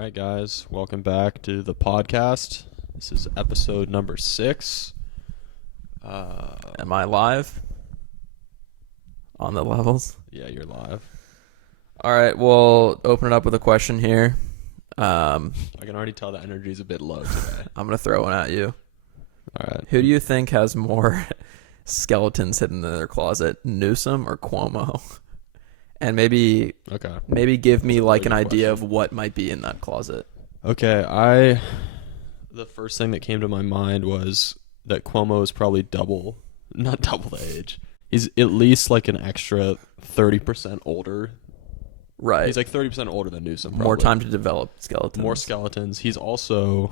right, guys, welcome back to the podcast. This is episode number 6. Am I live on the levels? Yeah, you're live. All right, we'll open it up with a question here. I can already tell the energy is a bit low today. I'm going to throw one at you. All right. Who do you think has more skeletons hidden in their closet, Newsom or Cuomo? And maybe give me like an idea of what might be in that closet. Okay, the first thing that came to my mind was that Cuomo is probably not double the age. He's at least like an extra 30% older. Right. He's like 30% older than Newsom. Probably. More time to develop skeletons. More skeletons. He's also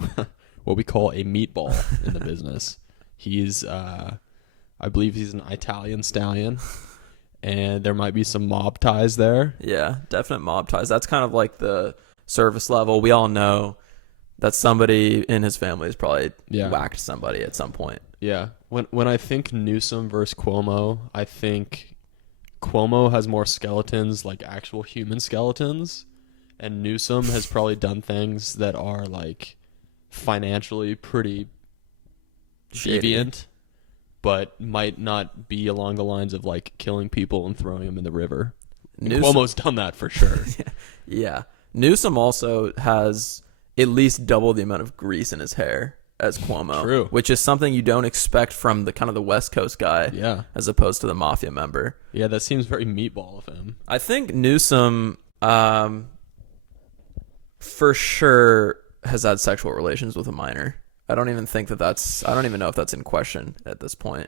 what we call a meatball in the business. He's, I believe he's an Italian stallion, and there might be some mob ties there. Yeah, definite mob ties. That's kind of like the service level. We all know that somebody in his family has probably whacked somebody at some point. Yeah. When I think Newsom versus Cuomo, I think Cuomo has more skeletons, like actual human skeletons, and Newsom has probably done things that are like financially pretty deviant, but might not be along the lines of like killing people and throwing them in the river. Cuomo's done that for sure. Yeah. Newsom also has at least double the amount of grease in his hair as Cuomo. True. Which is something you don't expect from the kind of the West Coast guy. Yeah. As opposed to the mafia member. Yeah, that seems very meatball of him. I think Newsom for sure has had sexual relations with a minor. I don't even know if that's in question at this point.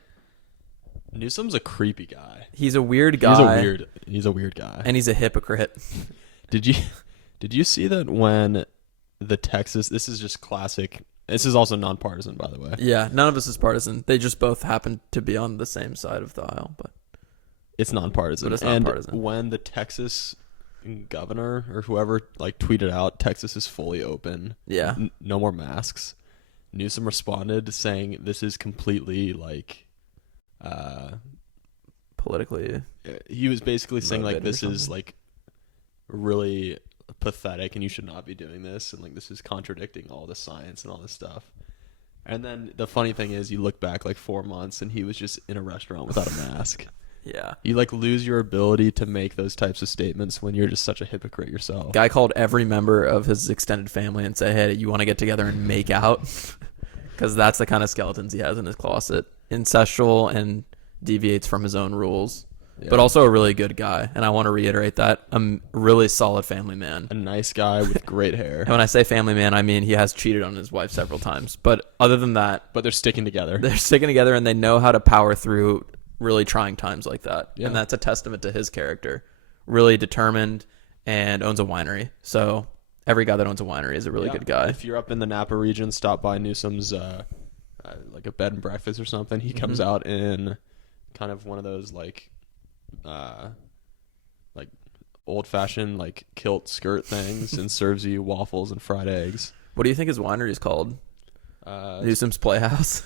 Newsom's a creepy guy. He's a weird guy. He's a weird guy. And he's a hypocrite. Did you see that when the Texas, this is just classic. This is also nonpartisan, by the way. Yeah, none of us is partisan. They just both happen to be on the same side of the aisle, but it's nonpartisan. But it's nonpartisan. And when the Texas governor or whoever like tweeted out Texas is fully open, no more masks, Newsom responded saying this is completely like politically. He was basically saying like this is like really pathetic and you should not be doing this, and like this is contradicting all the science and all this stuff. And then the funny thing is you look back like 4 months and he was just in a restaurant without a mask. Yeah. You like lose your ability to make those types of statements when you're just such a hypocrite yourself. Guy called every member of his extended family and said, hey, you want to get together and make out? Because that's the kind of skeletons he has in his closet. Incestual and deviates from his own rules. Yeah. But also a really good guy. And I want to reiterate that. A really solid family man. A nice guy with great hair. And when I say family man, I mean he has cheated on his wife several times. But other than that... But they're sticking together. They're sticking together and they know how to power through really trying times like that. Yeah. And that's a testament to his character. Really determined and owns a winery. So every guy that owns a winery is a really good guy. If you're up in the Napa region, stop by Newsom's like a bed and breakfast or something. He comes out in kind of one of those like old-fashioned like kilt skirt things and serves you waffles and fried eggs. What do you think his winery is called? Newsom's Playhouse.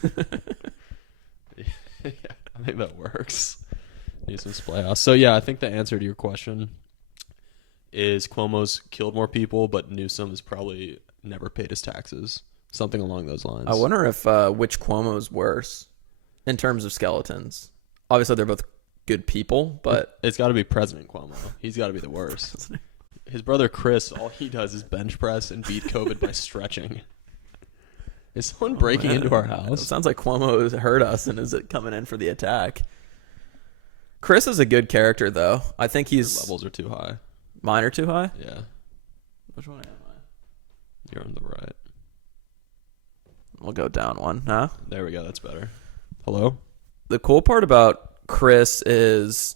Yeah, I think that works. Newsom's Playhouse. So yeah, I think the answer to your question is Cuomo's killed more people, but Newsom has probably never paid his taxes. Something along those lines. I wonder if which Cuomo's worse in terms of skeletons. Obviously, they're both good people, but it's got to be President Cuomo. He's got to be the worst. His brother Chris, all he does is bench press and beat COVID by stretching. Is someone breaking into our house? It sounds like Cuomo has heard us and is coming in for the attack. Chris is a good character, though. I think Your levels are too high. Mine are too high? Yeah. Which one am I? You're on the right. We'll go down one, huh? There we go. That's better. Hello? The cool part about Chris is...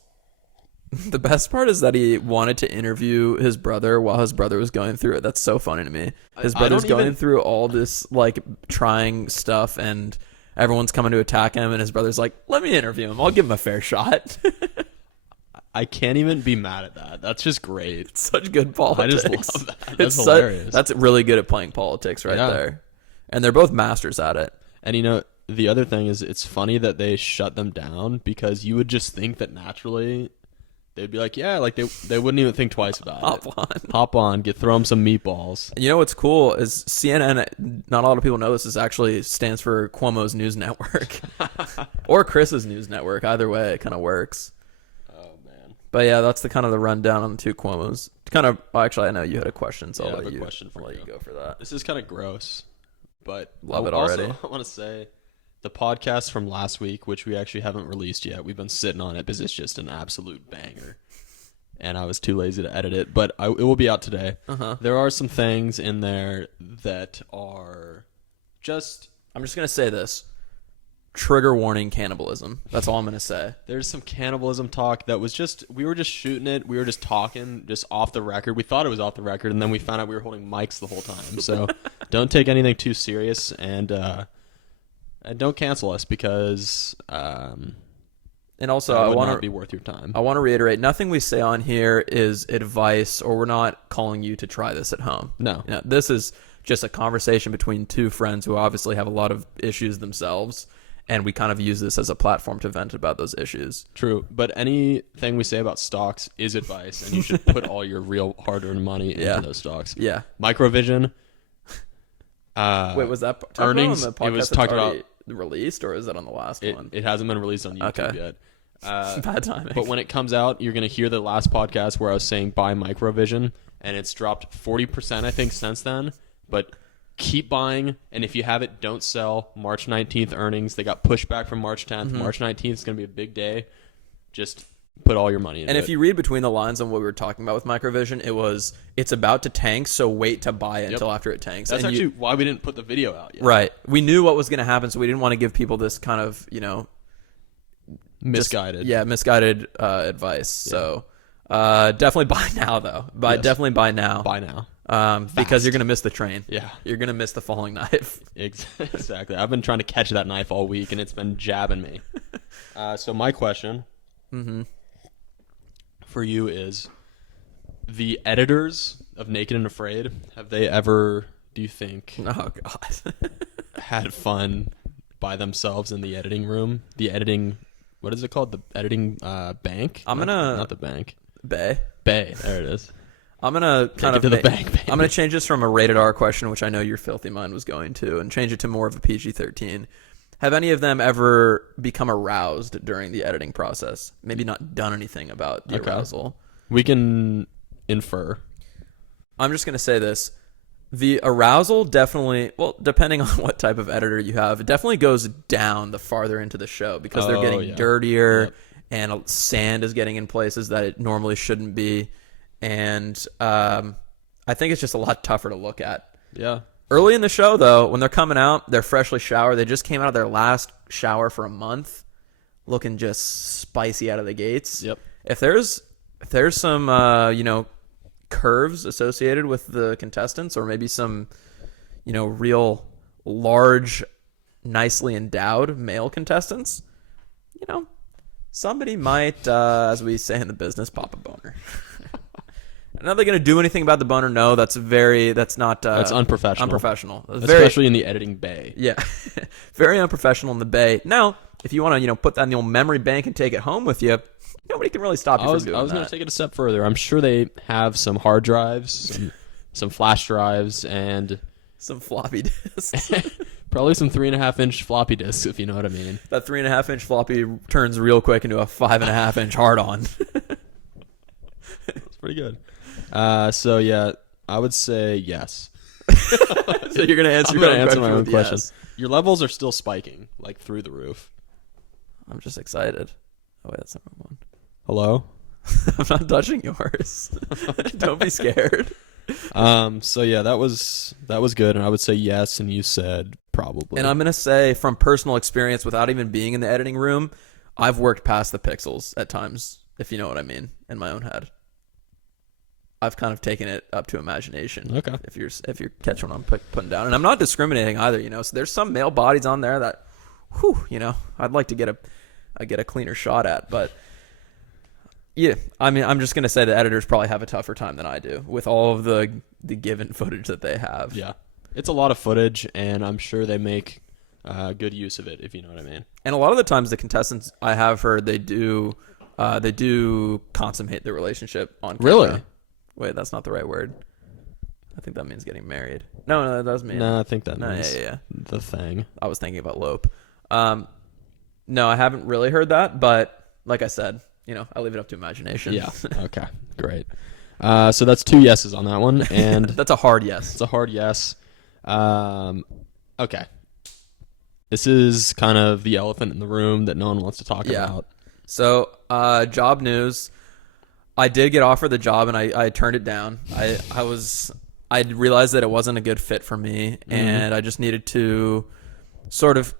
The best part is that he wanted to interview his brother while his brother was going through it. That's so funny to me. His brother's going through all this like trying stuff and everyone's coming to attack him and his brother's like, let me interview him. I'll give him a fair shot. I can't even be mad at that. That's just great. It's such good politics. I just love that. That's hilarious. That's really good at playing politics there. And they're both masters at it. And you know, the other thing is it's funny that they shut them down because you would just think that naturally they'd be like, yeah, like they wouldn't even think twice about it. Hop on, throw them some meatballs. You know what's cool is CNN. Not a lot of people know this. Is actually stands for Cuomo's News Network, or Chris's News Network. Either way, it kind of works. Oh man. But yeah, that's the kind of the rundown on the two Cuomos. Kind of. Actually, I know you had a question, so yeah, I'll I have let a you question for you. go for that. This is kind of gross, but Love it already. Also, I want to say the podcast from last week, which we actually haven't released yet. We've been sitting on it because it's just an absolute banger. And I was too lazy to edit it, but it will be out today. There are some things in there that are just... I'm just going to say this. Trigger warning cannibalism. That's all I'm going to say. There's some cannibalism talk that was just... We were just shooting it. We were just talking, just off the record. We thought it was off the record, and then we found out we were holding mics the whole time. So don't take anything too serious, and don't cancel us because... And also, I want to be worth your time. I want to reiterate: nothing we say on here is advice, or we're not calling you to try this at home. No, this is just a conversation between two friends who obviously have a lot of issues themselves, and we kind of use this as a platform to vent about those issues. True, but anything we say about stocks is advice, and you should put all your real hard-earned money into those stocks. Yeah, Microvision. Wait, was that earnings? On the podcast it was talked about. Released, or is that on the last one? It hasn't been released on YouTube yet. Bad timing. But when it comes out, you're going to hear the last podcast where I was saying buy Microvision, and it's dropped 40%, I think, since then. But keep buying, and if you have it, don't sell. March 19th earnings. They got pushed back from March 10th. March 19th is going to be a big day. Just put all your money into it. And if you read between the lines on what we were talking about with Microvision, it's about to tank, so wait to buy it until after it tanks. That's actually why we didn't put the video out yet. Right. We knew what was going to happen, so we didn't want to give people this kind of, misguided. Misguided advice. Yeah. So definitely buy now, though. Definitely buy now. Buy now. Because you're going to miss the train. Yeah. You're going to miss the falling knife. Exactly. I've been trying to catch that knife all week, and it's been jabbing me. So my question for you is, the editors of Naked and Afraid, have they ever, do you think, had fun by themselves in the editing room? The editing, what is it called? The editing bank? Not the bank. Bay. There it is. I'm gonna I'm gonna change this from a rated R question, which I know your filthy mind was going to, and change it to more of a PG-13. Have any of them ever become aroused during the editing process? Maybe not done anything about the arousal. We can infer. I'm just gonna say this: the arousal definitely, well, depending on what type of editor you have, it definitely goes down the farther into the show because they're getting dirtier, and sand is getting in places that it normally shouldn't be. And I think it's just a lot tougher to look at. Yeah. Early in the show, though, when they're coming out, they're freshly showered. They just came out of their last shower for a month, looking just spicy out of the gates. Yep. If there's some curves associated with the contestants, or maybe some real large, nicely endowed male contestants, somebody might, as we say in the business, pop a boner. Are they going to do anything about the boner? No, that's not... that's unprofessional. Unprofessional. Especially in the editing bay. Yeah. Very unprofessional in the bay. Now, if you want to, put that in the old memory bank and take it home with you, nobody can really stop you from doing that. I was going to take it a step further. I'm sure they have some hard drives, some flash drives, and... some floppy disks. Probably some 3.5-inch floppy disks, if you know what I mean. That 3.5-inch floppy turns real quick into a 5.5-inch hard-on. That's pretty good. So yeah, I would say yes. So you're gonna answer my own question. Yes. Your levels are still spiking, like through the roof. I'm just excited. Oh wait, that's the wrong one. Hello? I'm not touching yours. Don't be scared. So yeah, that was good, and I would say yes, and you said probably. And I'm gonna say from personal experience, without even being in the editing room, I've worked past the pixels at times, if you know what I mean, in my own head. I've kind of taken it up to imagination. Okay. If you're catching what I'm putting down, and I'm not discriminating either, So there's some male bodies on there that, I'd like to get a cleaner shot at. But yeah, I mean, I'm just gonna say the editors probably have a tougher time than I do with all of the given footage that they have. Yeah, it's a lot of footage, and I'm sure they make good use of it, if you know what I mean. And a lot of the times, the contestants, I have heard, they do they do consummate their relationship on camera. Really? Wait, that's not the right word. I think that means getting married. No, that does mean. No, I think that means yeah. the thing. I was thinking about lope. No, I haven't really heard that, but like I said, I leave it up to imagination. Yeah. Okay. Great. So that's 2 yeses on that one, and that's a hard yes. It's a hard yes. Okay. This is kind of the elephant in the room that no one wants to talk about. So, job news. I did get offered the job, and I turned it down. I realized that it wasn't a good fit for me, and I just needed to sort of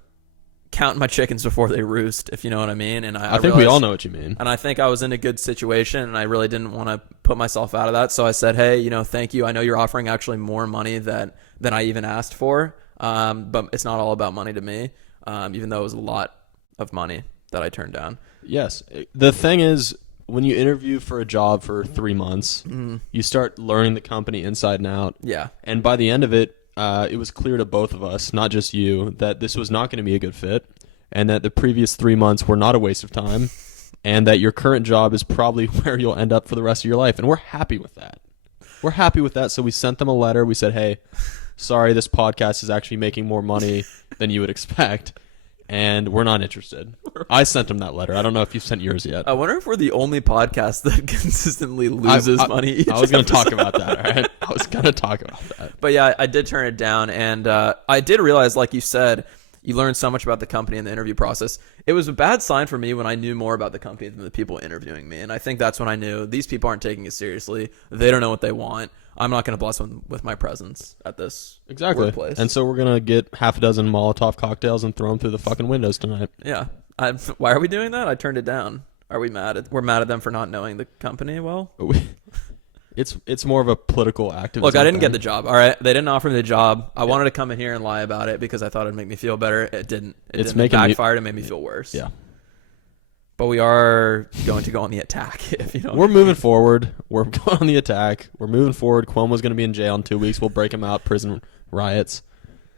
count my chickens before they roost, if you know what I mean. And I think we all know what you mean. And I think I was in a good situation, and I really didn't want to put myself out of that. So I said, hey, thank you. I know you're offering actually more money than I even asked for, but it's not all about money to me, even though it was a lot of money that I turned down. Yes. The thing is, when you interview for a job for 3 months, you start learning the company inside and out. Yeah. And by the end of it, it was clear to both of us, not just you, that this was not going to be a good fit, and that the previous 3 months were not a waste of time, and that your current job is probably where you'll end up for the rest of your life. And we're happy with that. We're happy with that. So we sent them a letter. We said, hey, sorry, this podcast is actually making more money than you would expect, and we're not interested. I sent them that letter. I don't know if you've sent yours yet. I wonder if we're the only podcast that consistently loses money. I was going to talk about that, all right? I was going to talk about that. But yeah, I did turn it down, and I did realize, like you said, you learn so much about the company in the interview process. It was a bad sign for me when I knew more about the company than the people interviewing me, and I think that's when I knew these people aren't taking it seriously. They don't know what they want. I'm not going to bless them with my presence at this workplace. And so we're going to get half a dozen Molotov cocktails and throw them through the fucking windows tonight. Yeah. Why are we doing that? I turned it down. Are we mad? We're mad at them for not knowing the company well? It's more of a political activism. Look, I didn't get the job. All right, they didn't offer me the job. I wanted to come in here and lie about it because I thought it'd make me feel better. It didn't. It backfired and made me feel worse. Yeah. But we are going to go on the attack. If you know. We're moving forward. We're going on the attack. We're moving forward. Cuomo's going to be in jail in 2 weeks. We'll break him out. Prison riots.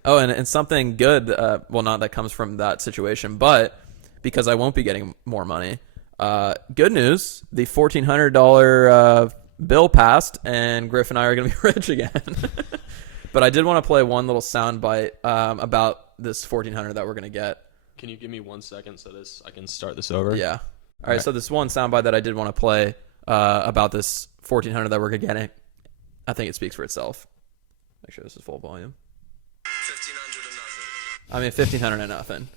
Oh, and something good. Well, not that comes from that situation, but because I won't be getting more money. Good news. The $1,400 bill passed, and Griff and I are going to be rich again. But I did want to play one little soundbite about this $1,400 that we're going to get. Can you give me 1 second so I can start this over? Yeah. All right. So this one soundbite that I did want to play about this $1,400 that we're getting, I think it speaks for itself. Make sure this is full volume. 1,500 and nothing. I mean, 1,500 and nothing.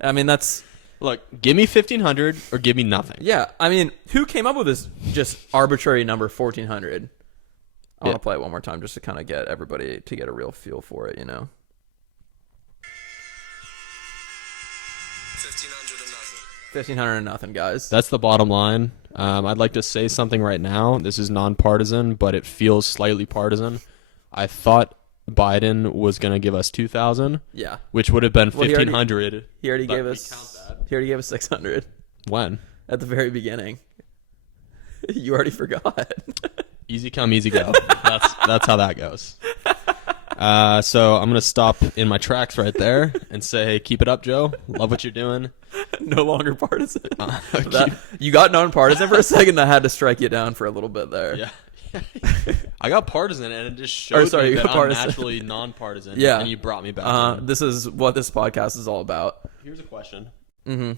I mean, that's... Look, give me 1,500 or give me nothing. Yeah. I mean, who came up with this just arbitrary number 1,400? I want to play it one more time just to kind of get everybody to get a real feel for it, 1,500 and nothing, guys. That's the bottom line. I'd like to say something right now. This is nonpartisan, but it feels slightly partisan. I thought Biden was going to give us 2,000. Yeah. Which would have been 1,500. He already gave us 600. When? At the very beginning. You already forgot. Easy come, easy go. That's how that goes. So I'm going to stop in my tracks right there and say, keep it up, Joe. Love what you're doing. No longer partisan. You got nonpartisan for a second. I had to strike you down for a little bit there. Yeah. I got partisan, and it just showed me that I'm naturally nonpartisan. Yeah. And you brought me back. This is what this podcast is all about. Here's a question. Mm-hmm.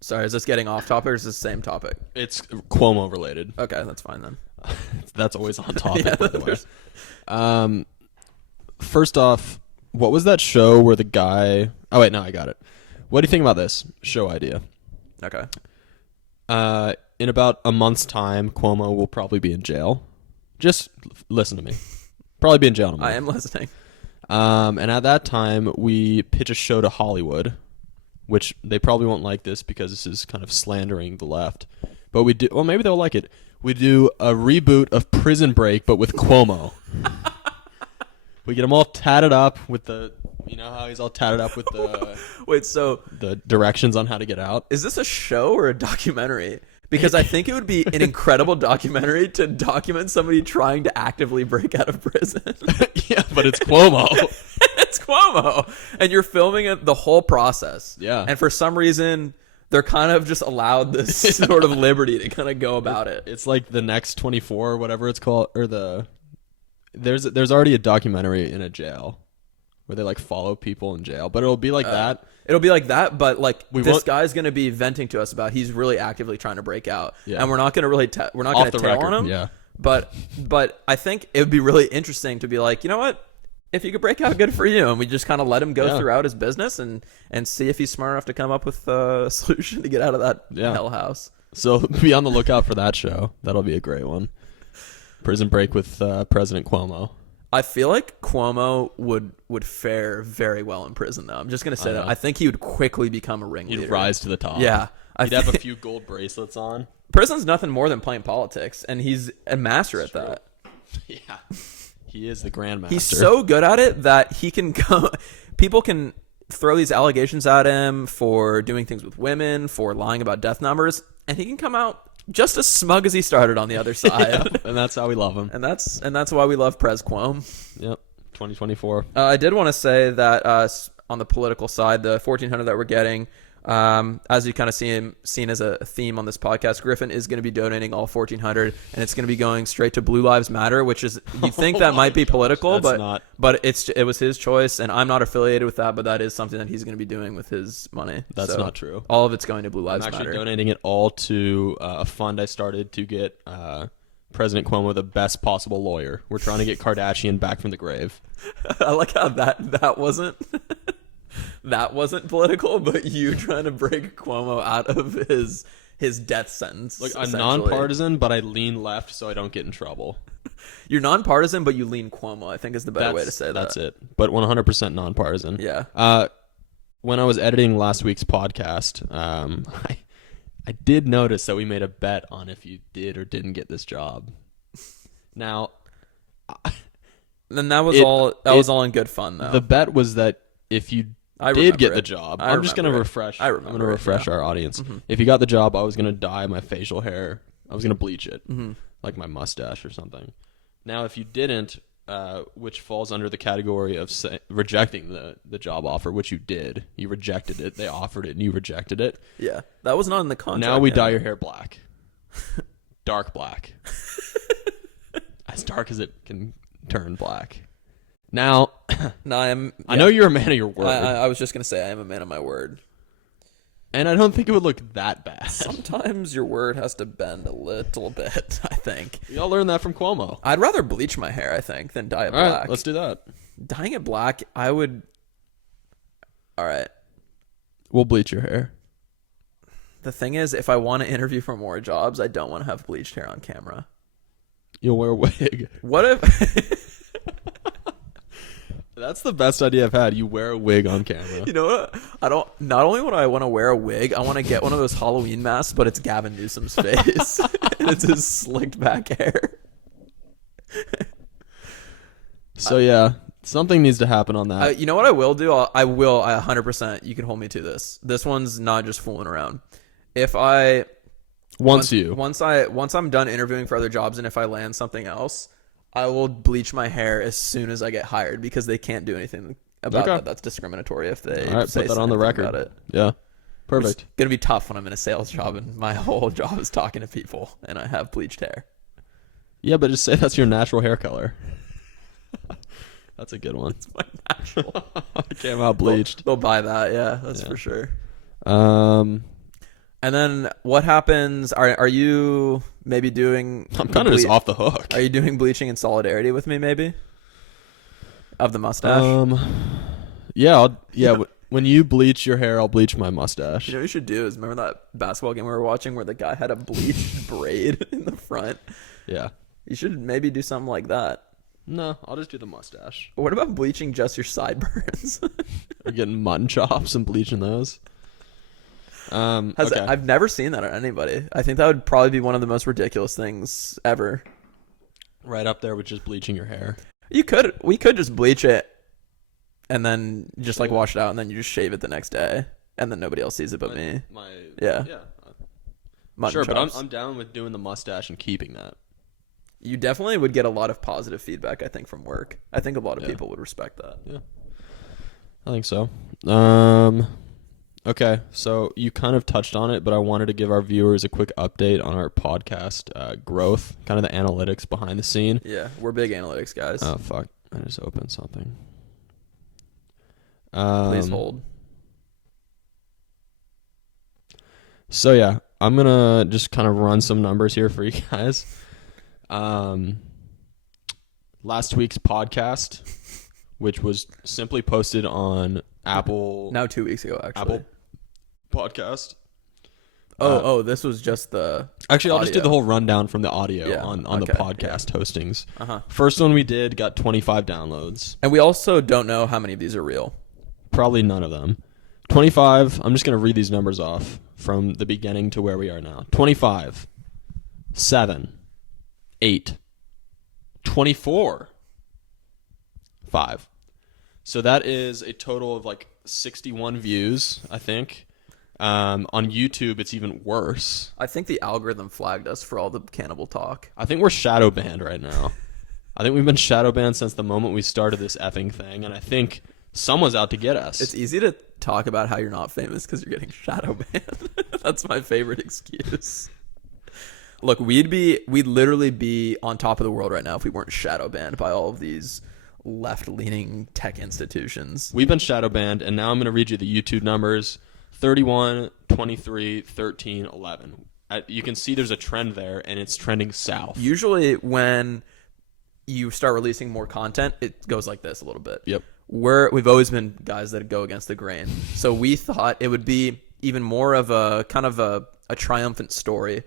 Sorry, is this getting off topic or is this the same topic? It's Cuomo related. Okay, that's fine then. That's always on topic, Yeah, by the way. First off, what was that show where the guy... Oh, wait, no, I got it. What do you think about this show idea? Okay. In about a month's time, Cuomo will probably be in jail. Just listen to me. Probably be in jail in a month. I am listening. And at that time, we pitch a show to Hollywood, which they probably won't like this because this is kind of slandering the left. But we do... Well, maybe they'll like it. We do a reboot of Prison Break, but with Cuomo. We get him all tatted up with the... You know how he's all tatted up with the... Wait, so... The directions on how to get out? Is this a show or a documentary? Because I think it would be an incredible documentary to document somebody trying to actively break out of prison. Yeah, but it's Cuomo. It's Cuomo. And you're filming it the whole process. Yeah. And for some reason, they're kind of just allowed this sort of liberty to kind of go about it. It's like the Next 24 or whatever it's called, or there's already a documentary in a jail where they like follow people in jail, but it'll be like that. It'll be like that, but like won't- guy's going to be venting to us about he's really actively trying to break out, Yeah. and we're not going to really we're not Off going to the tell record, on him. yeah. But I think it would be really interesting to be like, you know what? If you could break out, good for you. And we just kind of let him go throughout his business and see if he's smart enough to come up with a solution to get out of that hell house. So be on the lookout for that show. That'll be a great one. Prison Break with President Cuomo. I feel like Cuomo would fare very well in prison, though. I'm just going to say that. I think he would quickly become a ringleader. He'd rise to the top. Yeah. He'd have a few gold bracelets on. Prison's nothing more than playing politics, and he's a master at that. Yeah. He is the grandmaster. He's so good at it that he can go. People can throw these allegations at him for doing things with women, for lying about death numbers, and he can come out just as smug as he started on the other side. And that's how we love him. and that's why we love Pres Cuomo. Yep. 2024. I did want to say that on the political side, the 1400 that we're getting, as you kind of seen as a theme on this podcast, Griffin is going to be donating all 1400, and it's going to be going straight to Blue Lives Matter, which is, you think that might be political, but it was his choice, and I'm not affiliated with that, but that is something that he's going to be doing with his money. That's not true. All of it's going to Blue Lives I'm actually Matter. donating it all to a fund I started to get President Cuomo the best possible lawyer. We're trying to get Kardashian back from the grave. I like how that wasn't that wasn't political, but you trying to break Cuomo out of his death sentence. Look, I'm nonpartisan, but I lean left so I don't get in trouble. You're nonpartisan, but you lean Cuomo, I think is the better way to say that. That's it. But 100% nonpartisan. Yeah. When I was editing last week's podcast, I did notice that we made a bet on if you did or didn't get this job. Now, then that was all in good fun, though. The bet was that if you did get the job, I'm just going to refresh. I'm going to refresh our audience. Mm-hmm. If you got the job, I was going to dye my facial hair. I was going to bleach it, like my mustache or something. Now, if you didn't, which falls under the category of rejecting the job offer, which you did. You rejected it. They offered it, and you rejected it. Yeah, that was not in the contract. Now we dye your hair black. Dark black. As dark as it can turn black. Now, I know you're a man of your word. I was just going to say I am a man of my word. And I don't think it would look that bad. Sometimes your word has to bend a little bit, I think. We all learned that from Cuomo. I'd rather bleach my hair, I think, than dye it all black. Right, let's do that. Dyeing it black, I would... All right. We'll bleach your hair. The thing is, if I want to interview for more jobs, I don't want to have bleached hair on camera. You'll wear a wig. What if... That's the best idea I've had. You wear a wig on camera. You know what? Not only would I want to wear a wig, I want to get one of those Halloween masks, but it's Gavin Newsom's face. And it's his slicked back hair. So, yeah, something needs to happen on that. You know what I will do? I 100%. You can hold me to this. This one's not just fooling around. If I... Once I'm done interviewing for other jobs and if I land something else... I will bleach my hair as soon as I get hired because they can't do anything about that. That's discriminatory if they say put that on the record about it. Yeah, perfect. It's gonna be tough when I'm in a sales job and my whole job is talking to people and I have bleached hair. Yeah, but just say that's your natural hair color. That's a good one. It's my natural. It came out bleached. They'll buy that. Yeah, that's for sure. And then what happens? Are you maybe doing... I'm kind of just off the hook. Are you doing bleaching in solidarity with me maybe? Of the mustache? Yeah. When you bleach your hair, I'll bleach my mustache. You know what you should do is remember that basketball game we were watching where the guy had a bleached braid in the front? Yeah. You should maybe do something like that. No, I'll just do the mustache. What about bleaching just your sideburns? Or getting mutton chops and bleaching those. Okay. I've never seen that on anybody. I think that would probably be one of the most ridiculous things ever. Right up there with just bleaching your hair. We could just bleach it and then just like wash it out and then you just shave it the next day and then nobody else sees it but me. Yeah. Mutton sure, chops. but I'm down with doing the mustache and keeping that. You definitely would get a lot of positive feedback, I think, from work. I think a lot of people would respect that. Yeah. I think so. Okay, so you kind of touched on it, but I wanted to give our viewers a quick update on our podcast growth, kind of the analytics behind the scene. Yeah, we're big analytics guys. Oh, fuck. I just opened something. Please hold. So, yeah, I'm going to just kind of run some numbers here for you guys. Last week's podcast, which was simply posted on Apple. Now 2 weeks ago, actually. Apple Podcast. This was just the Actually, I'll audio. just do the whole rundown from the audio Yeah, on the okay, podcast hostings. Uh-huh. First one we did got 25 downloads. And we also don't know how many of these are real. Probably none of them. 25, I'm just going to read these numbers off from the beginning to where we are now. 25, 7, 8, 24, 5. So that is a total of like 61 views, I think. On YouTube, it's even worse. I think the algorithm flagged us for all the cannibal talk. I think we're shadow banned right now. I think we've been shadow banned since the moment we started this effing thing, and I think someone's out to get us. It's easy to talk about how you're not famous because you're getting shadow banned. That's my favorite excuse. Look, we'd literally be on top of the world right now if we weren't shadow banned by all of these left-leaning tech institutions. We've been shadow banned, and now I'm going to read you the YouTube numbers. 31, 23, 13, 11. You can see there's a trend there, and it's trending south. Usually when you start releasing more content, it goes like this a little bit. Yep. We've always been guys that go against the grain. So we thought it would be even more of a kind of a triumphant story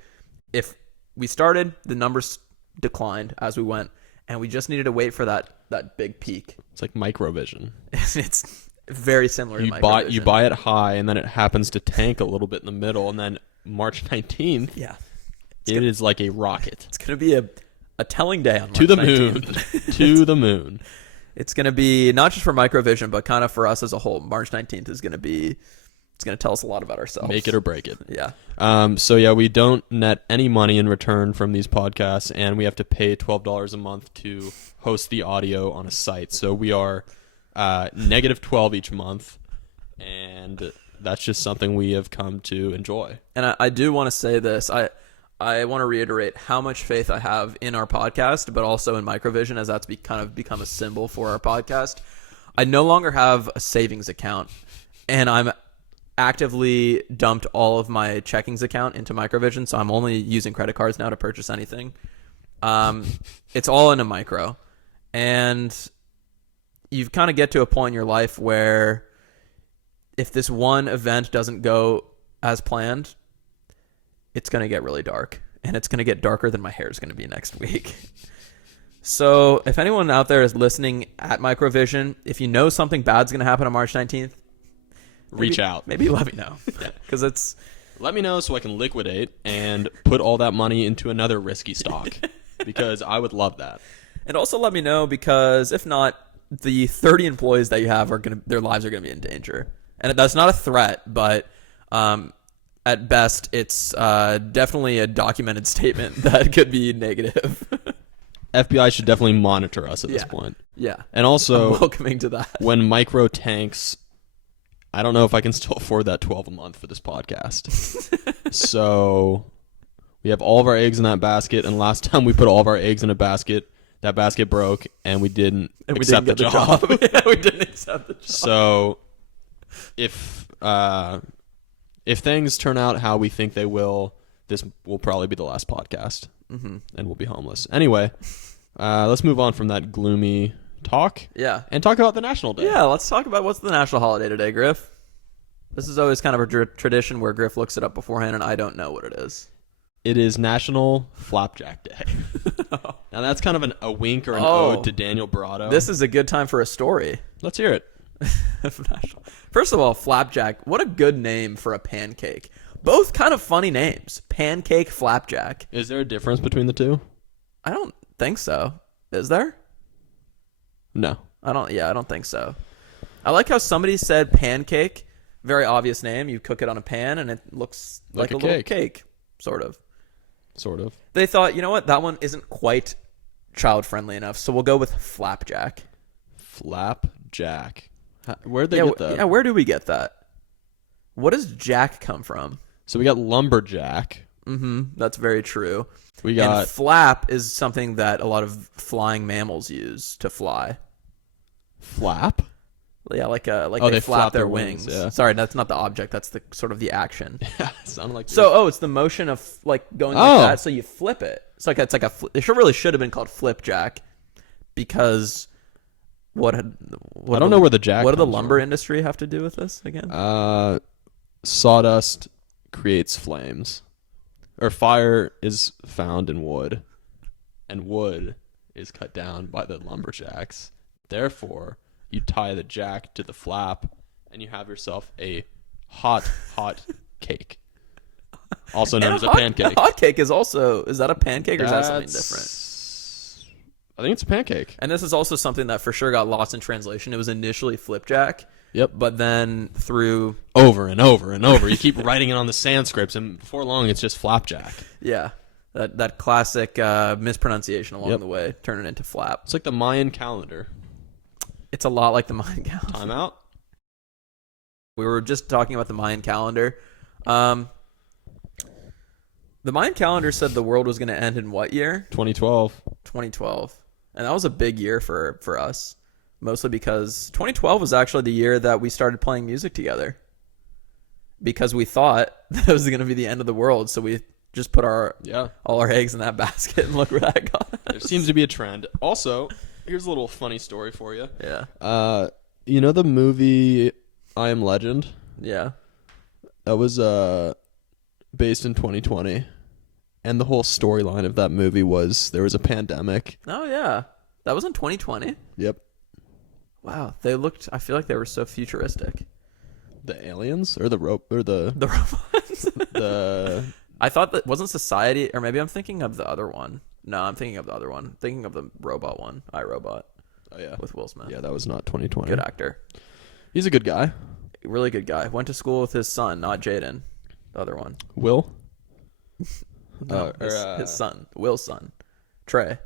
if we started, the numbers declined as we went, and we just needed to wait for that big peak. It's like Microvision. It's very similar to You Microvision. buy it high, and then it happens to tank a little bit in the middle, and then March 19th, Yeah. it is like a rocket. It's going to be a telling day on March To the 19th. moon. To the moon. It's going to be not just for Microvision, but kind of for us as a whole. March 19th is going to be, it's going to tell us a lot about ourselves. Make it or break it. Yeah. So yeah, we don't net any money in return from these podcasts, and we have to pay $12 a month to host the audio on a site. So we are negative 12 each month, and that's just something we have come to enjoy. And I do want to say this. I want to reiterate how much faith I have in our podcast, but also in Microvision, as that's kind of become a symbol for our podcast. I no longer have a savings account, and I'm actively dumped all of my checkings account into Microvision, so I'm only using credit cards now to purchase anything. It's all in a micro, and you kind of get to a point in your life where if this one event doesn't go as planned, it's going to get really dark, and it's going to get darker than my hair is going to be next week. So if anyone out there is listening at Microvision, if you know something bad's going to happen on March 19th, Reach out. Maybe let me know. Because it's... Let me know so I can liquidate and put all that money into another risky stock, because I would love that. And also let me know, because if not, the 30 employees that you have their lives are going to be in danger. And that's not a threat, but at best, it's definitely a documented statement that could be negative. FBI should definitely monitor us at this point. Yeah. And also, I'm welcoming to that. When micro tanks, I don't know if I can still afford that 12 a month for this podcast. So we have all of our eggs in that basket, and last time we put all of our eggs in a basket, that basket broke, and we didn't accept the job. Yeah, we didn't accept the job. So if things turn out how we think they will, this will probably be the last podcast, and we'll be homeless. Anyway, let's move on from that gloomy talk. Yeah. And talk about the National Day. Yeah, let's talk about what's the national holiday today, Griff. This is always kind of a tradition where Griff looks it up beforehand, and I don't know what it is. It is National Flapjack Day. Now, that's kind of a wink or an ode to Daniel Barado. This is a good time for a story. Let's hear it. First of all, Flapjack, what a good name for a pancake. Both kind of funny names. Pancake, Flapjack. Is there a difference between the two? I don't think so. Is there? No. I don't think so. I like how somebody said pancake. Very obvious name. You cook it on a pan, and it looks like a little cake. Sort of. They thought, you know what? That one isn't quite child-friendly enough, so we'll go with Flapjack. Flapjack. Where'd they get that? Yeah, where do we get that? What does jack come from? So we got lumberjack. That's very true. We got and flap is something that a lot of flying mammals use to fly. flap. Yeah, like Oh, they flap their wings. Yeah. Sorry, that's not the object. That's the sort of the action. Yeah, sounded like It's the motion of like going like that. So you flip it. It really should have been called flipjack, because I don't know where the jack. What do the comes lumber from. industry have to do with this again? Sawdust creates flames, or fire is found in wood, and wood is cut down by the lumberjacks. Therefore, you tie the jack to the flap, and you have yourself a hot cake, also known as a pancake. A hot cake is that a pancake or is that something different? I think it's a pancake. And this is also something that for sure got lost in translation. It was initially flipjack. Yep. But then through Over and over and over, you keep writing it on the Sanscripts, and before long, it's just flapjack. that classic mispronunciation along the way, turn it into flap. It's like the Mayan calendar. It's a lot like the Mayan calendar. Time out. We were just talking about the Mayan calendar. The Mayan calendar said the world was going to end in what year? 2012. 2012. And that was a big year for us, mostly because 2012 was actually the year that we started playing music together, because we thought that it was going to be the end of the world. So we just put all our eggs in that basket, and look where that got us. There seems to be a trend. Also, here's a little funny story for you. Yeah. You know the movie I Am Legend? Yeah. That was based in 2020. And the whole storyline of that movie was there was a pandemic. Oh, yeah. That was in 2020? Yep. Wow. I feel like they were so futuristic. The aliens? Or the The robots? the I thought that wasn't Society, or maybe I'm thinking of the other one. No, I'm thinking of the other one. Thinking of the robot one, iRobot. Oh yeah, with Will Smith. Yeah, that was not 2020. Good actor. He's a good guy. Really good guy. Went to school with his son, not Jaden. The other one. Will? No, his son. Will's son. Trey.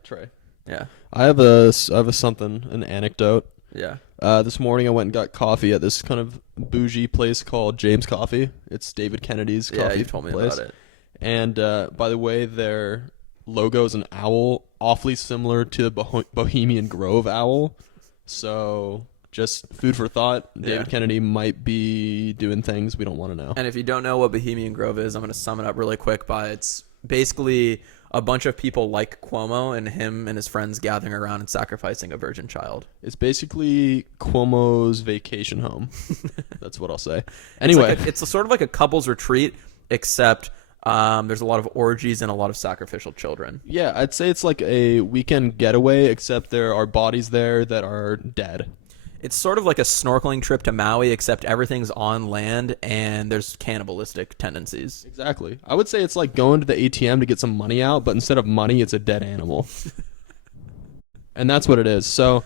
Yeah. I have an anecdote. Yeah. This morning I went and got coffee at this kind of bougie place called James Coffee. It's David Kennedy's coffee place. Yeah, you told me about it. And by the way, their logo is an owl, awfully similar to the Bohemian Grove owl. So just food for thought. David Kennedy might be doing things we don't want to know. And if you don't know what Bohemian Grove is, I'm going to sum it up really quick by it's basically a bunch of people like Cuomo and him and his friends gathering around and sacrificing a virgin child. It's basically Cuomo's vacation home. That's what I'll say. Anyway. It's sort of like a couple's retreat, except there's a lot of orgies and a lot of sacrificial children. Yeah, I'd say it's like a weekend getaway, except there are bodies there that are dead. It's sort of like a snorkeling trip to Maui, except everything's on land and there's cannibalistic tendencies. Exactly. I would say it's like going to the ATM to get some money out, but instead of money, it's a dead animal. And that's what it is. So,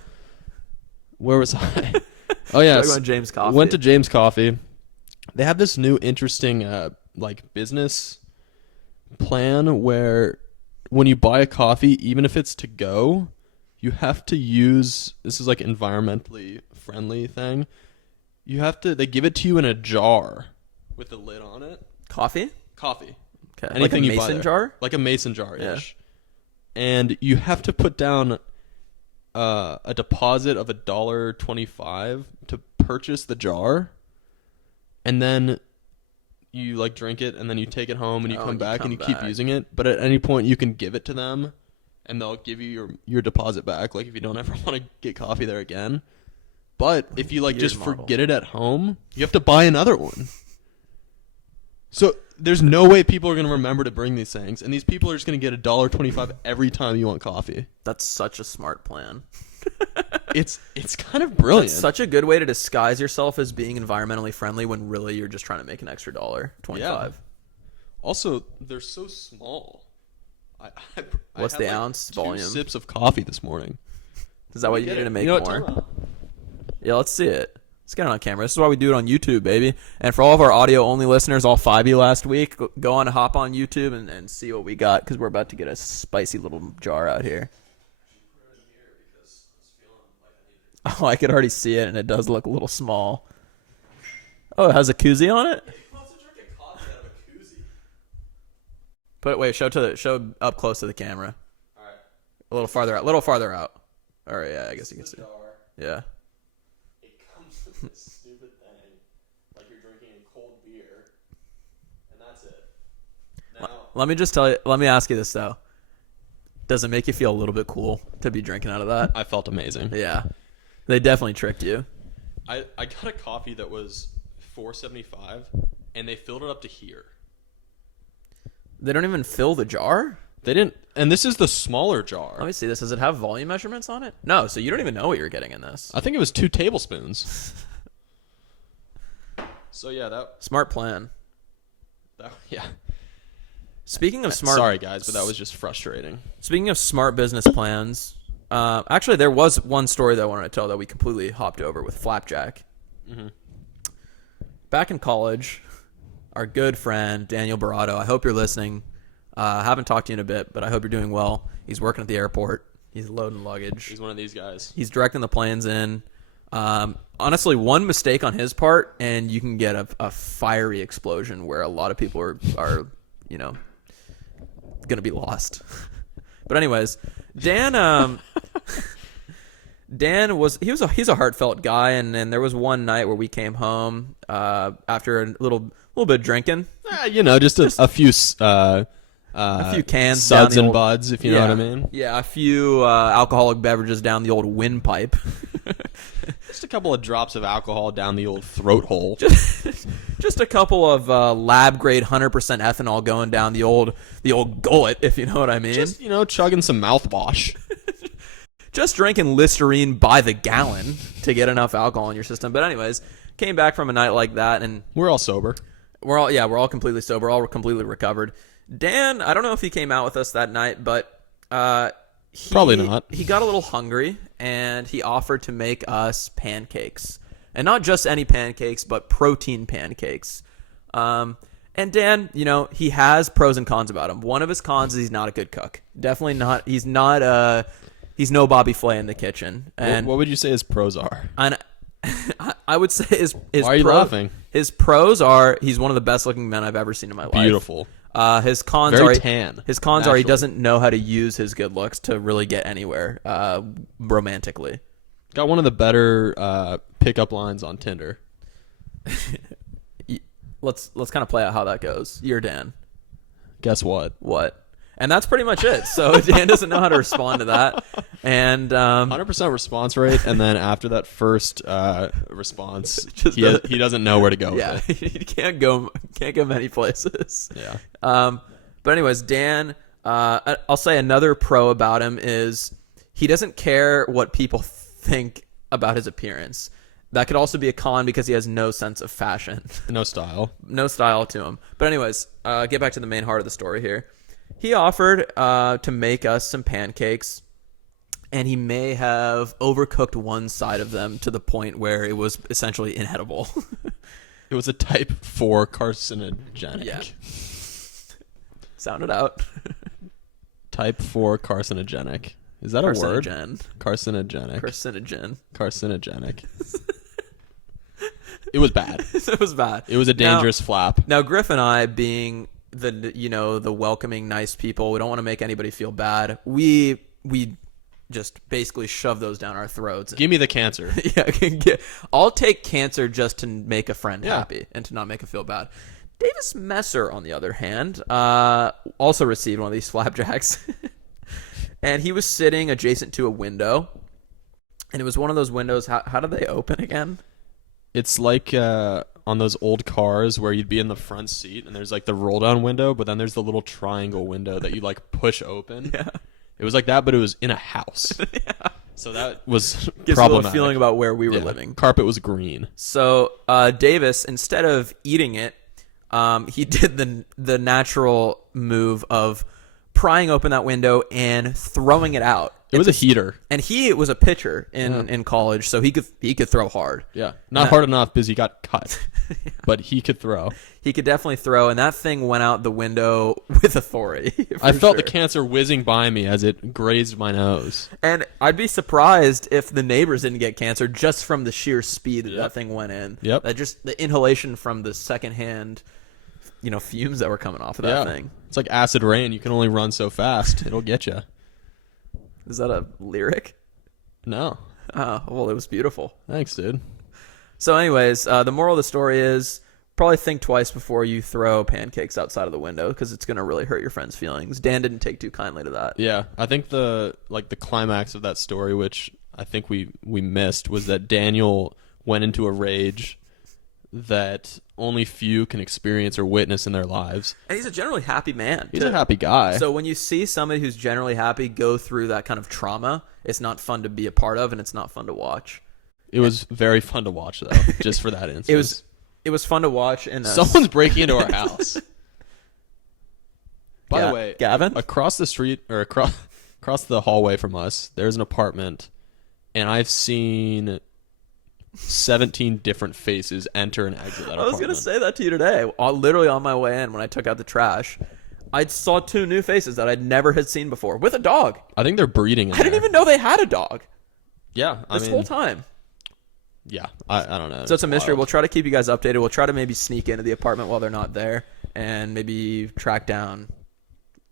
where was I? Oh, yeah. Talking about James Coffee. Went to James Coffee. They have this new interesting business plan where when you buy a coffee, even if it's to go, you have to use, this is like environmentally friendly thing. They give it to you in a jar with a lid on it. Coffee? Coffee. Okay. Anything like a you buy mason there. jar? Like a mason jar-ish. Yeah. And you have to put down a deposit of $1.25 to purchase the jar. And then you like drink it and then you take it home and you come back and you keep using it. But at any point you can give it to them and they'll give you your deposit back, like if you don't ever want to get coffee there again. But if you just forget it at home, you have to buy another one. So there's no way people are going to remember to bring these things, and these people are just going to get $1.25 every time you want coffee. That's such a smart plan. It's kind of brilliant. It's such a good way to disguise yourself as being environmentally friendly when really you're just trying to make an extra $1.25. Yeah. Also, they're so small. What's the ounce volume? 2 sips of coffee this morning. Is that what you needed to make more? Yeah, let's see it. Let's get it on camera. This is why we do it on YouTube, baby. And for all of our audio-only listeners, all 5 of you last week, hop on YouTube and see what we got, because we're about to get a spicy little jar out here. Oh, I could already see it, and it does look a little small. Oh, it has a koozie on it? He wants to drink a coffee out of a koozie. Show up close to the camera. All right. A little farther out. All right, yeah, I guess you can see. Yeah. It comes with this stupid thing, like you're drinking a cold beer, and that's it. Now, Let me ask you this though. Does it make you feel a little bit cool to be drinking out of that? I felt amazing. Yeah. They definitely tricked you. I got a coffee that was $4.75, and they filled it up to here. They don't even fill the jar? They didn't, and this is the smaller jar. Let me see this. Does it have volume measurements on it? No, so you don't even know what you're getting in this. I think it was 2 tablespoons. So yeah, that Smart plan. yeah. Speaking of smart... Sorry guys, but that was just frustrating. Speaking of smart business plans, actually there was one story that I wanted to tell that we completely hopped over with Flapjack. Mm-hmm. Back in college, our good friend Daniel Barato, I hope you're listening. I haven't talked to you in a bit, but I hope you're doing well. He's working at the airport. He's loading luggage. He's one of these guys. He's directing the planes in. Honestly, one mistake on his part, and you can get a fiery explosion where a lot of people are going to be lost. But anyways, Dan he's a heartfelt guy, and there was one night where we came home after a little bit of drinking. Just a few cans, suds down and buds, if you know what I mean. Yeah, a few alcoholic beverages down the old windpipe. Just a couple of drops of alcohol down the old throat hole. Just a couple of lab grade 100% ethanol going down the old gullet, if you know what I mean. Just chugging some mouthwash. Just drinking Listerine by the gallon to get enough alcohol in your system. But anyways, came back from a night like that, and We're all sober. we're all completely sober, all completely recovered. Dan, I don't know if he came out with us that night, but Probably not. He got a little hungry, and he offered to make us pancakes, and not just any pancakes, but protein pancakes. And Dan, he has pros and cons about him. One of his cons is he's not a good cook. Definitely not. He's not. He's no Bobby Flay in the kitchen. And What would you say his pros are? And I would say his Why are you laughing? His pros are he's one of the best looking men I've ever seen in my life. Beautiful. His cons Very are tan. His cons are he Naturally. doesn't know how to use his good looks to really get anywhere romantically. Got one of the better pickup lines on Tinder. Let's kind of play out how that goes. You're Dan. Guess what? What? And that's pretty much it. So Dan doesn't know how to respond to that. And 100% response rate, and then after that first response, Just he doesn't know where to go. yeah, with it. he can't go many places. Yeah. But anyways, Dan, I'll say another pro about him is he doesn't care what people think about his appearance. That could also be a con because he has no sense of fashion. No style. No style to him. But anyways, get back to the main heart of the story here. He offered to make us some pancakes, and he may have overcooked one side of them to the point where it was essentially inedible. It was a type 4 carcinogenic. Yeah. Sound it out. Type 4 carcinogenic. Is that a word? Carcinogen. Carcinogenic. Carcinogen. It was bad. It was bad. It was a dangerous flap. Now, Griff and I, being the welcoming, nice people, we don't want to make anybody feel bad. We just basically shove those down our throats. Give me the cancer. Yeah, I'll take cancer just to make a friend Yeah. happy and to not make him feel bad. Davis Messer, on the other hand, also received one of these flapjacks. And he was sitting adjacent to a window. And it was one of those windows. How do they open again? It's like on those old cars where you'd be in the front seat and there's like the roll down window, but then there's the little triangle window that you like push open. Yeah. It was like that, but it was in a house. Yeah. So that was Gives you a problematic. little feeling about where we were Yeah. living. Carpet was green. So Davis, instead of eating it, he did the natural move of prying open that window and throwing it out It was a heater. And he was a pitcher in college, so he could throw hard. Yeah, not hard enough because he got cut, but he could throw. He could definitely throw, and that thing went out the window with authority. I felt the cancer whizzing by me as it grazed my nose. And I'd be surprised if the neighbors didn't get cancer just from the sheer speed that thing went in. Yep. That just the inhalation from the secondhand, fumes that were coming off of that thing. It's like acid rain. You can only run so fast. It'll get you. Is that a lyric? No. Oh, well, it was beautiful. Thanks, dude. So anyways, the moral of the story is probably think twice before you throw pancakes outside of the window because it's going to really hurt your friend's feelings. Dan didn't take too kindly to that. Yeah, I think the climax of that story, which I think we missed, was that Daniel went into a rage that only few can experience or witness in their lives. And he's a generally happy man. He's a happy guy. So when you see somebody who's generally happy go through that kind of trauma, it's not fun to be a part of, and it's not fun to watch. It was very fun to watch, though, just for that instance. It was fun to watch. And someone's breaking into our house. By the way, Gavin, across the street or across the hallway from us, there's an apartment, and I've seen 17 different faces enter and exit that apartment. I was going to say that to you today. Literally on my way in when I took out the trash, I saw 2 new faces that I'd never had seen before with a dog. I think they're breeding. I didn't even know they had a dog. Yeah, this whole time. Yeah, I don't know. So it's a mystery. We'll try to keep you guys updated. We'll try to maybe sneak into the apartment while they're not there and maybe track down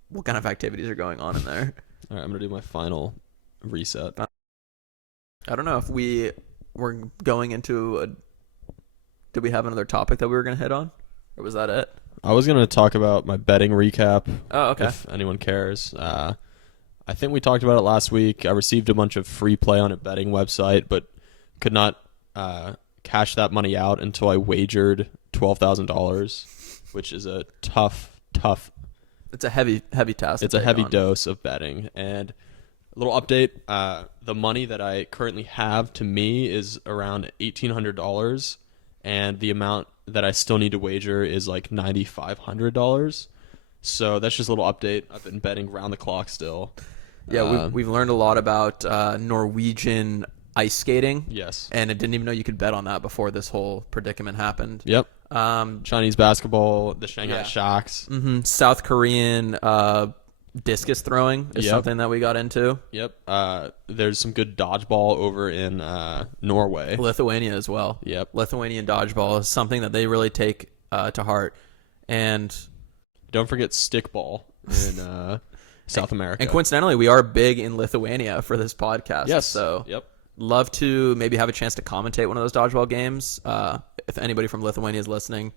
what kind of activities are going on in there. All right, I'm going to do my final reset. I don't know if we're going into did we have another topic that we were going to hit on? Or was that it? I was going to talk about my betting recap. Oh, okay. If anyone cares. I think we talked about it last week. I received a bunch of free play on a betting website, but could not cash that money out until I wagered $12,000, which is a tough. It's a heavy task. It's a heavy dose of betting. And a little update: the money that I currently have to me is around $1,800, and the amount that I still need to wager is like $9,500. So that's just a little update. I've been betting round the clock still. Yeah, we've learned a lot about Norwegian ice skating. Yes. And I didn't even know you could bet on that before this whole predicament happened. Yep. Chinese basketball, the Shanghai Sharks. Mm-hmm. South Korean discus throwing is something that we got into. Yep. There's some good dodgeball over in Norway. Lithuania as well. Yep. Lithuanian dodgeball is something that they really take to heart. And don't forget stickball in South America. And coincidentally, we are big in Lithuania for this podcast. Yes. So yep. Love to maybe have a chance to commentate one of those dodgeball games. If anybody from Lithuania is listening,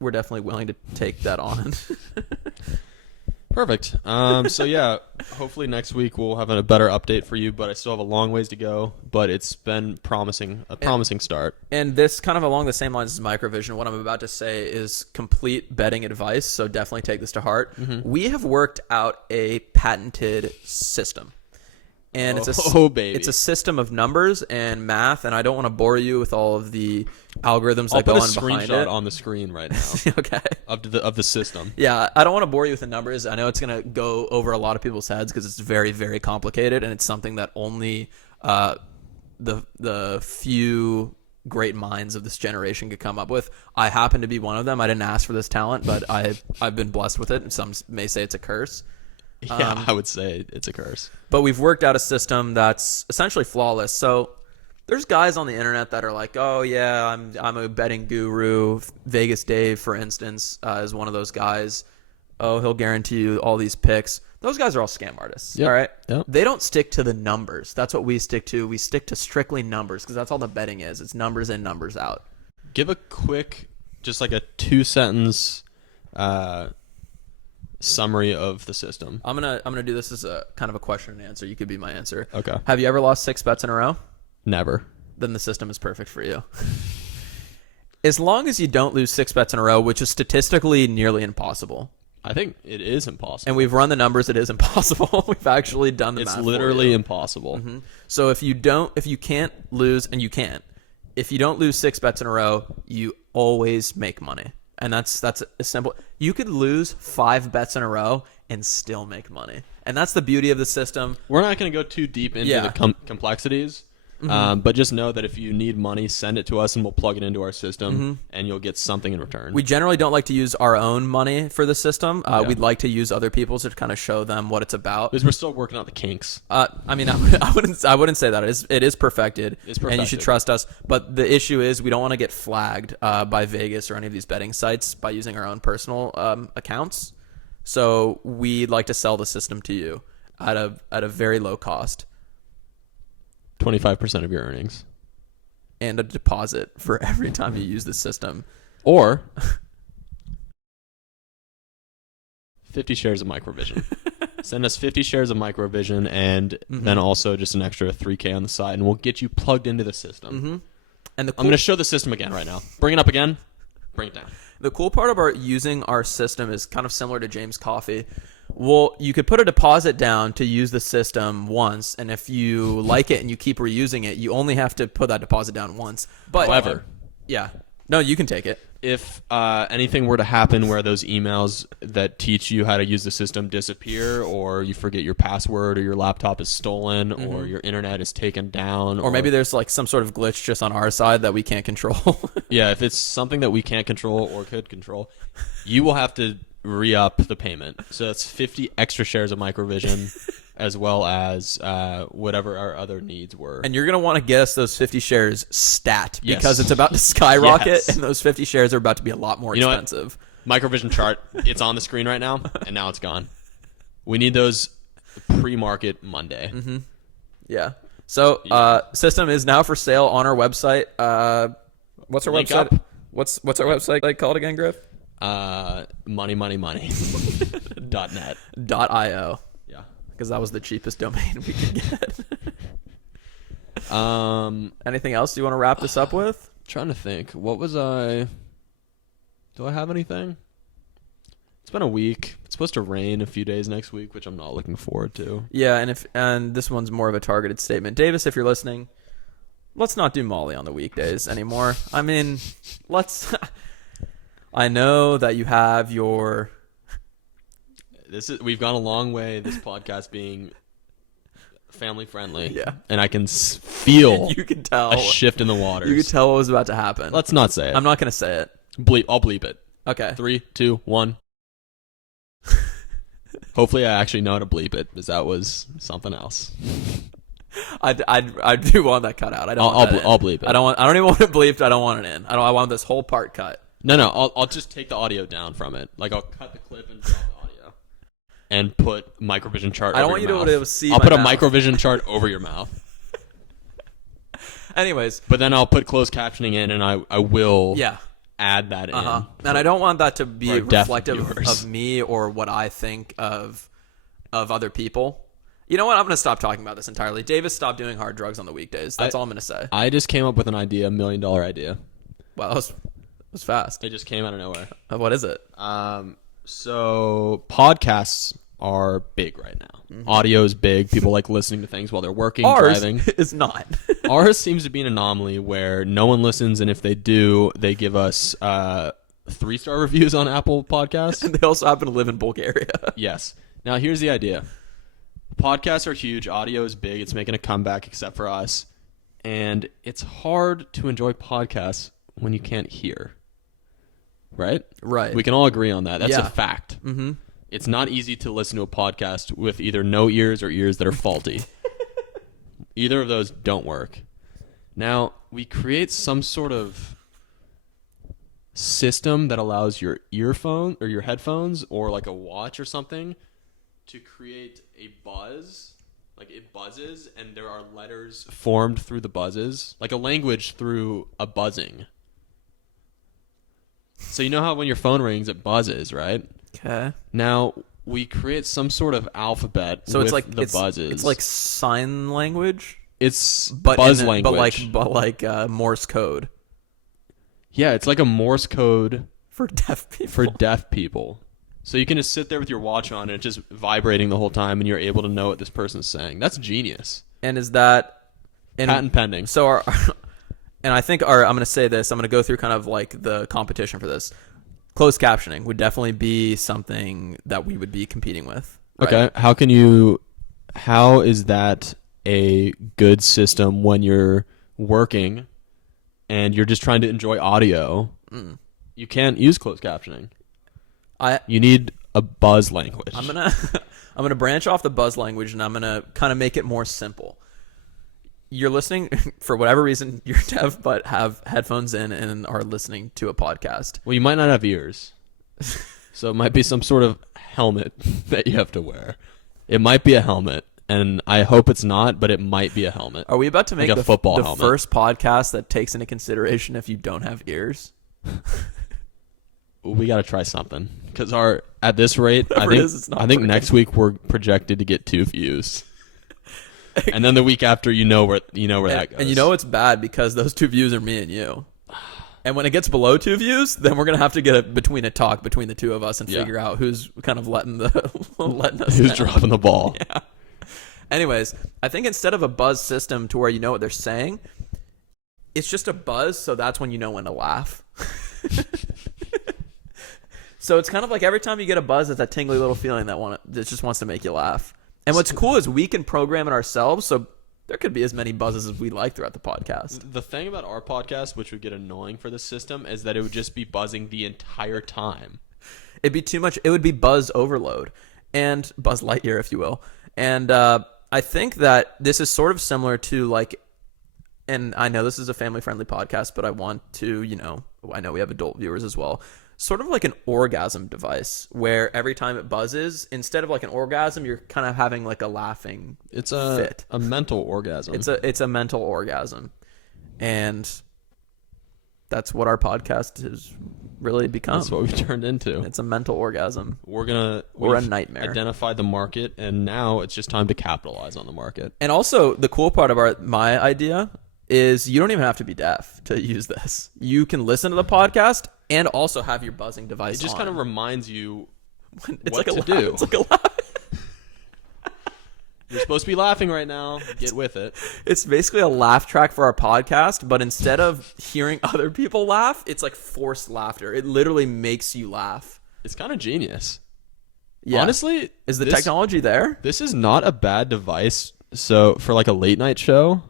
we're definitely willing to take that on. Perfect. So yeah, hopefully next week we'll have a better update for you, but I still have a long ways to go, but it's been promising start. And this kind of along the same lines as Microvision, what I'm about to say is complete betting advice, so definitely take this to heart. Mm-hmm. We have worked out a patented system. And it's a system of numbers and math, and I don't want to bore you with all of the algorithms that go on behind it. I'll put a screenshot on the screen right now. Okay. Of the system. Yeah, I don't want to bore you with the numbers. I know it's going to go over a lot of people's heads because it's very, very complicated, and it's something that only the few great minds of this generation could come up with. I happen to be one of them. I didn't ask for this talent, but I've been blessed with it, and some may say it's a curse. Yeah, I would say it's a curse. But we've worked out a system that's essentially flawless. So there's guys on the internet that are like, oh, yeah, I'm a betting guru. Vegas Dave, for instance, is one of those guys. Oh, he'll guarantee you all these picks. Those guys are all scam artists, all right? Yep. They don't stick to the numbers. That's what we stick to. We stick to strictly numbers because that's all the betting is. It's numbers in, numbers out. Give a quick, just like a 2-sentence summary of the system. I'm gonna do this as a kind of a question and answer. You could be my answer. Okay. Have you ever lost 6 bets in a row? Never. Then the system is perfect for you. As long as you don't lose 6 bets in a row, which is statistically nearly impossible. I think it is impossible. And we've run the numbers. It is impossible. We've actually done the math. It's literally impossible. Mm-hmm. So if you can't lose, and you can't, if you don't lose 6 bets in a row, you always make money. And that's a simple. You could lose 5 bets in a row and still make money. And that's the beauty of the system. We're not going to go too deep into Yeah. the complexities, but just know that if you need money, send it to us and we'll plug it into our system, and you'll get something in return. We generally don't like to use our own money for the system. We'd like to use other people's to kind of show them what it's about. Because we're still working out the kinks. I mean, I wouldn't say that. It is perfected, It's and you should perfected. trust us. But the issue is we don't want to get flagged by Vegas or any of these betting sites by using our own personal accounts. So we'd like to sell the system to you at a very low cost 25% of your earnings. and a deposit for every time you use the system. Or 50 shares of Microvision. Send us 50 shares of Microvision and then also just an extra $3K on the side, and we'll get you plugged into the system. And I'm going to show the system again right now. Bring it up again. Bring it down. The cool part about using our system is kind of similar to James Coffee. Well, you could put a deposit down to use the system once, and if you like it and you keep reusing it, you only have to put that deposit down once. But However, yeah, no, you can take it. if anything were to happen where those emails that teach you how to use the system disappear, or you forget your password, or your laptop is stolen, or your internet is taken down, Or maybe there's like some sort of glitch just on our side that we can't control. yeah, if it's something that we can't control or could control, you will have to re-up the payment. So that's 50 extra shares of Microvision, as well as whatever our other needs were. And you're going to want to get us those 50 shares stat Yes. because it's about to skyrocket, Yes. and those 50 shares are about to be a lot more You know what? expensive. Microvision chart, it's on the screen right now, and now it's gone. We need those pre-market Monday. Yeah. So system is now for sale on our website. What's our Link website? up. What's our website called again, Griff? Money. .net. .io. Yeah. Because that was the cheapest domain we could get. Anything else you want to wrap this up with? Trying to think. What was I? Do I have anything? It's been a week. It's supposed to rain a few days next week, which I'm not looking forward to. Yeah, and this one's more of a targeted statement. Davis, if you're listening, let's not do Molly on the weekdays anymore. I mean, let's... I know that you have your... We've gone a long way, this podcast being family friendly. Yeah. And I can feel You can tell. a shift in the waters. You could tell what was about to happen. Let's not say it. I'm not going to say it. I'll bleep it. Okay. 3, 2, 1. Hopefully I actually know how to bleep it, because that was something else. I do want that cut out. I don't. Want that in. I'll bleep it. I don't even want it bleeped. I don't want it in. I want this whole part cut. No, I'll just take the audio down from it. Like, I'll cut the clip and drop the audio. And put Microvision chart I don't over want your you to mouth. be able to see I'll my put a mouth. Microvision chart over your mouth. Anyways. But then I'll put closed captioning in, and I will Yeah. add that in. And I don't want that to be for deaf reflective viewers. of me or what I think of other people. You know what? I'm going to stop talking about this entirely. Davis, stop doing hard drugs on the weekdays. That's all I'm going to say. I just came up with an idea, $1 million idea. Wow, that was fast. It just came out of nowhere. What is it? So podcasts are big right now. Audio is big. People like listening to things while they're working, Ours driving. is not. Ours seems to be an anomaly where no one listens, and if they do, they give us 3-star reviews on Apple Podcasts. And they also happen to live in Bulgaria. Yes. Now, here's the idea. Podcasts are huge. Audio is big. It's making a comeback, except for us. And it's hard to enjoy podcasts when you can't hear. Right? Right. We can all agree on that. That's Yeah. a fact. Mm-hmm. It's not easy to listen to a podcast with either no ears or ears that are faulty. Either of those don't work. Now, we create some sort of system that allows your earphone or your headphones or like a watch or something to create a buzz. Like, it buzzes and there are letters formed through the buzzes, like a language through a buzzing. So you know how when your phone rings it buzzes, right? Okay. Now we create some sort of alphabet So with it's like the buzzes. It's like sign language, it's but buzz language. but like Morse code Yeah, it's like a Morse code for deaf people. for deaf people. So you can just sit there with your watch on and it's just vibrating the whole time, and you're able to know what this person's saying. That's genius. And is that Patent pending. So and I think I'm going to say this. I'm going to go through kind of like the competition for this. closed captioning would definitely be something that we would be competing with. Right? Okay. How is that a good system when you're working and you're just trying to enjoy audio? You can't use closed captioning. You need a buzz language. I'm gonna branch off the buzz language, and I'm gonna kind of make it more simple. You're listening for whatever reason, you're deaf but have headphones in and are listening to a podcast. Well, you might not have ears, so it might be some sort of helmet that you have to wear. It might be a helmet, and I hope it's not, but it might be a helmet. Are we about to make like a football the helmet. first podcast that takes into consideration if you don't have ears? We got to try something because at this rate, Whatever it is, it's not I think working. next week we're projected to get 2 views, and then the week after, where that goes. And you know it's bad because those 2 views are me and you. And when it gets below 2 views, then we're gonna have to get a talk between the 2 of us and figure out who's kind of letting us who's down. dropping the ball. Yeah. Anyways, I think instead of a buzz system to where you know what they're saying, it's just a buzz, so that's when you know when to laugh. So it's kind of like every time you get a buzz, it's that tingly little feeling that just wants to make you laugh. And what's cool is we can program it ourselves, so there could be as many buzzes as we like throughout the podcast. The thing about our podcast, which would get annoying for the system, is that it would just be buzzing the entire time. It'd be too much. It would be buzz overload and Buzz Lightyear, if you will. And I think that this is sort of similar to and I know this is a family-friendly podcast, but I want to, I know we have adult viewers as well. Sort of like an orgasm device where every time it buzzes, instead of like an orgasm, you're kind of having like a laughing fit. A mental orgasm. It's a mental orgasm. And that's what our podcast has really become. That's what we've turned into. It's a mental orgasm. We've a nightmare. Identified the market, and now it's just time to capitalize on the market. And also, the cool part of my idea is you don't even have to be deaf to use this. You can listen to the podcast and also have your buzzing device It just on. kind of reminds you It's what like to do. It's like a laugh. You're supposed to be laughing right now. Get with it. It's basically a laugh track for our podcast, but instead of hearing other people laugh, it's like forced laughter. It literally makes you laugh. It's kind of genius. Yeah. Honestly, Is the technology there? This is not a bad device. So for like a late night show,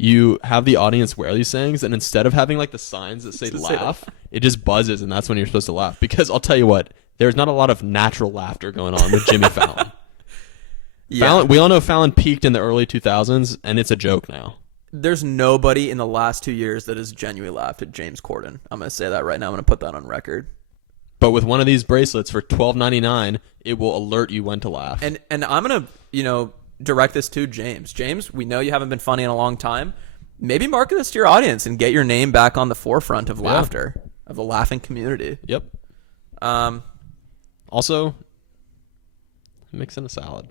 you have the audience wear these things, and instead of having like the signs that say laugh, it just buzzes, and that's when you're supposed to laugh. Because I'll tell you what, there's not a lot of natural laughter going on with Jimmy Fallon. Yeah. We all know Fallon peaked in the early 2000s, and it's a joke now. There's nobody in the last 2 years that has genuinely laughed at James Corden. I'm going to say that right now. I'm going to put that on record. But with one of these bracelets for $12.99, it will alert you when to laugh. And I'm going to, direct this to James. James, we know you haven't been funny in a long time. Maybe market this to your audience and get your name back on the forefront of laughter, of the laughing community. Yep. Also, mix in a salad.